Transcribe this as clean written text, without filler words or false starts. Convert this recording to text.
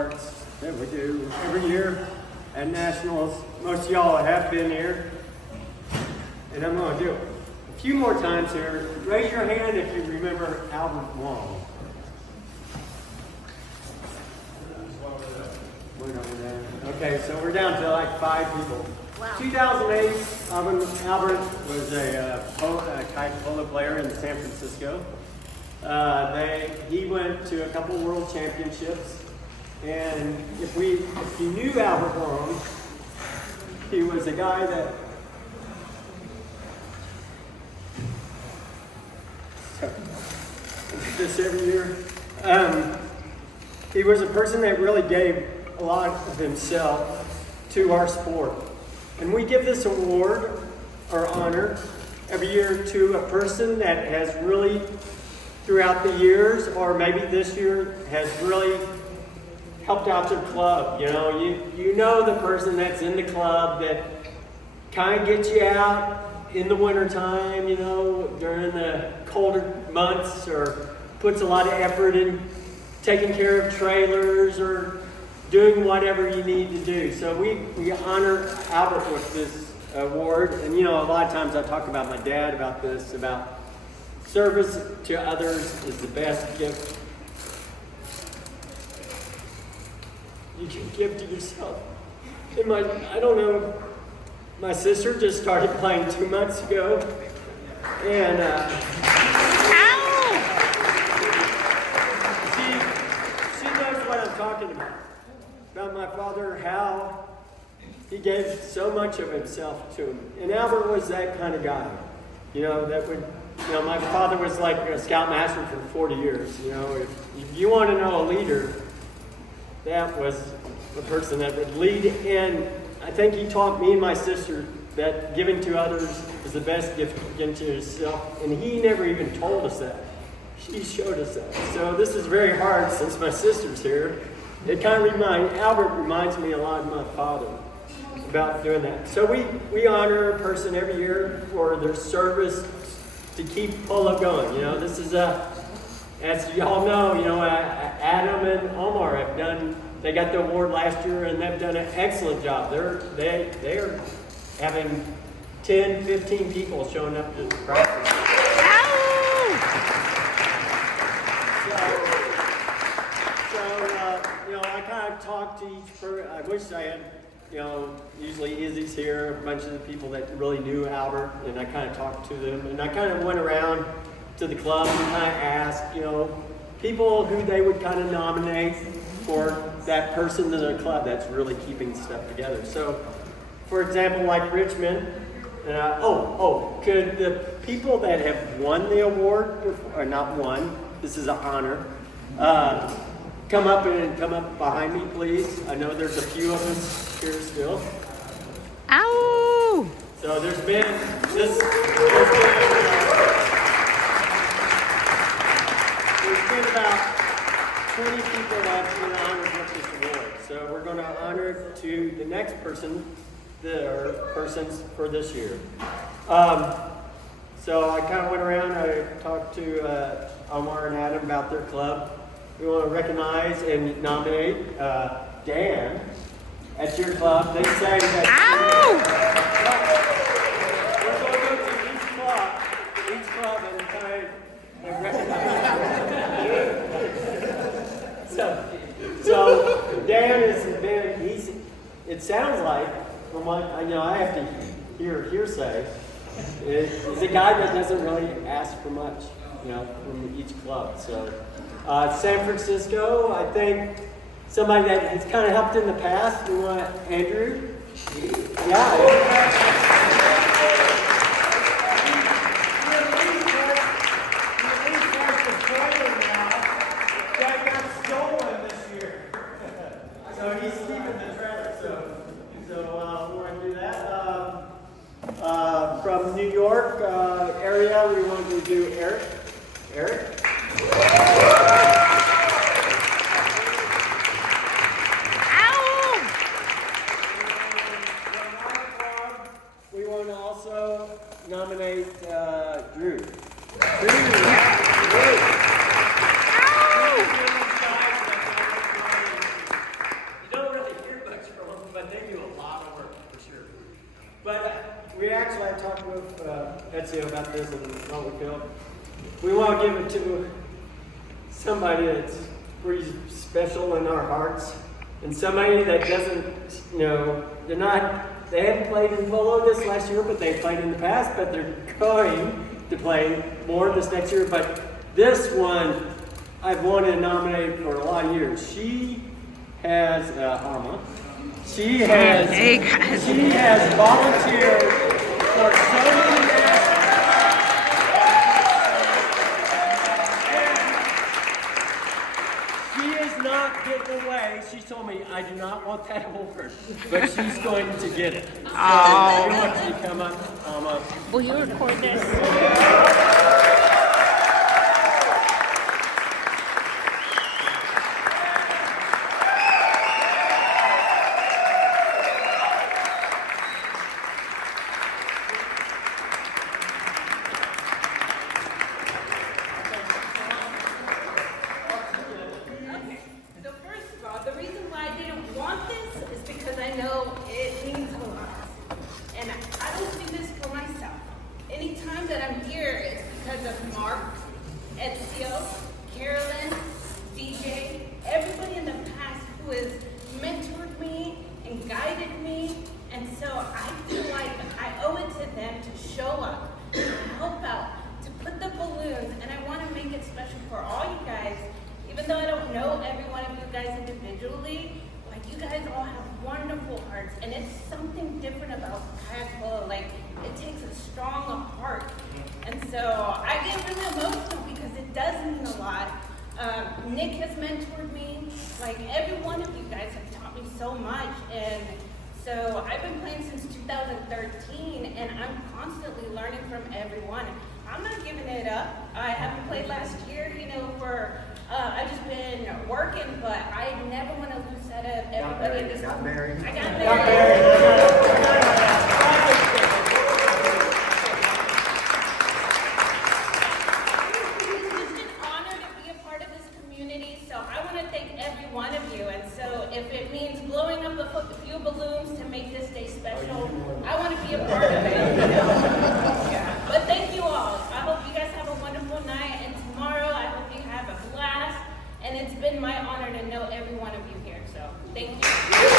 starts that we do every year at Nationals. Most of y'all have been here, and I'm going to do it a few more times here. Raise your hand if you remember Albert Wang. Okay, so we're down to like 5 people. Wow. 2008, Albert was a kayak polo player in San Francisco. He went to a couple world championships, and if you knew Albert Wang, he was a guy that this every year. He was a person that really gave a lot of himself to our sport. And we give this award or honor every year to a person that has really, throughout the years, or maybe this year, has really helped out their club. You know the person that's in the club that kind of gets you out in the wintertime, during the colder months, or puts a lot of effort in taking care of trailers or doing whatever you need to do. So we honor Albert with this award. And a lot of times I talk about my dad about this, about service to others is the best gift you can give to yourself. And I don't know, my sister just started playing 2 months ago, and she knows what I'm talking about my father, how he gave so much of himself to him. And Albert was that kind of guy, my father was like a scoutmaster for 40 years. If you want to know a leader, that was the person that would lead. And I think he taught me and my sister that giving to others is the best gift given to yourself. And he never even told us that. He showed us that. So this is very hard since my sister's here. It kind of Albert reminds me a lot of my father about doing that. So we honor a person every year for their service to keep polo going. This is as y'all know, Adam and Omar they got the award last year, and they've done an excellent job. They're having 10, 15 people showing up to practice. I kind of talk to each person. I wish I had, usually Izzy's here, a bunch of the people that really knew Albert, and I kind of talked to them. And I kind of went around to the club and kind of asked, people who they would kind of nominate for that person in their club that's really keeping stuff together. So, for example, like Richmond, could the people that have won the award, or not won, this is an honor, come up behind me, please. I know there's a few of us here still. Ow! So there's been about 20 people that's been honored with this award. So we're going to honor to the next person, persons for this year. So I kind of went around. I talked to Omar and Adam about their club. We want to recognize and nominate Dan at your club. They say that we're going to go to each club and kind of recognize. So Dan has been. It sounds like, from what I have to hearsay, he's a guy that doesn't really ask for much, from each club. So. San Francisco, I think somebody that has kind of helped in the past. We want Andrew. Yeah. That got stolen this year. So he's keeping the trailer. So we want to do that. From New York area, we want to do Eric. We actually, I talked with Ezio about this and what we feel. We want to give it to somebody that's pretty special in our hearts, and somebody that doesn't, they haven't played in polo this last year, but they played in the past, but they're going to play more this next year. But this one, I've wanted to nominate for a lot of years. She has, she has volunteered for so many not getting away. She told me, I do not want that award, but she's going to get it. So I want you to come up. Will you record this? And it's something different about kayak polo. Like, it takes a strong heart. And so I get really emotional because it does mean a lot. Nick has mentored me. Like, every one of you guys have taught me so much. And so I've been playing since 2013, and I'm constantly learning from everyone. I'm not giving it up. I haven't played last year, I've just been working, but I never want to lose sight of everybody in this. Got married. I got Got married. It's an honor to be a part of this community, so I want to thank every one of you. And so if it means blowing up a few balloons to make this day special, I want to be a part of it. But thank you all. I hope you guys have a wonderful night, and tomorrow I hope you have a blast. And it's been my honor to know every one of you here, so thank you.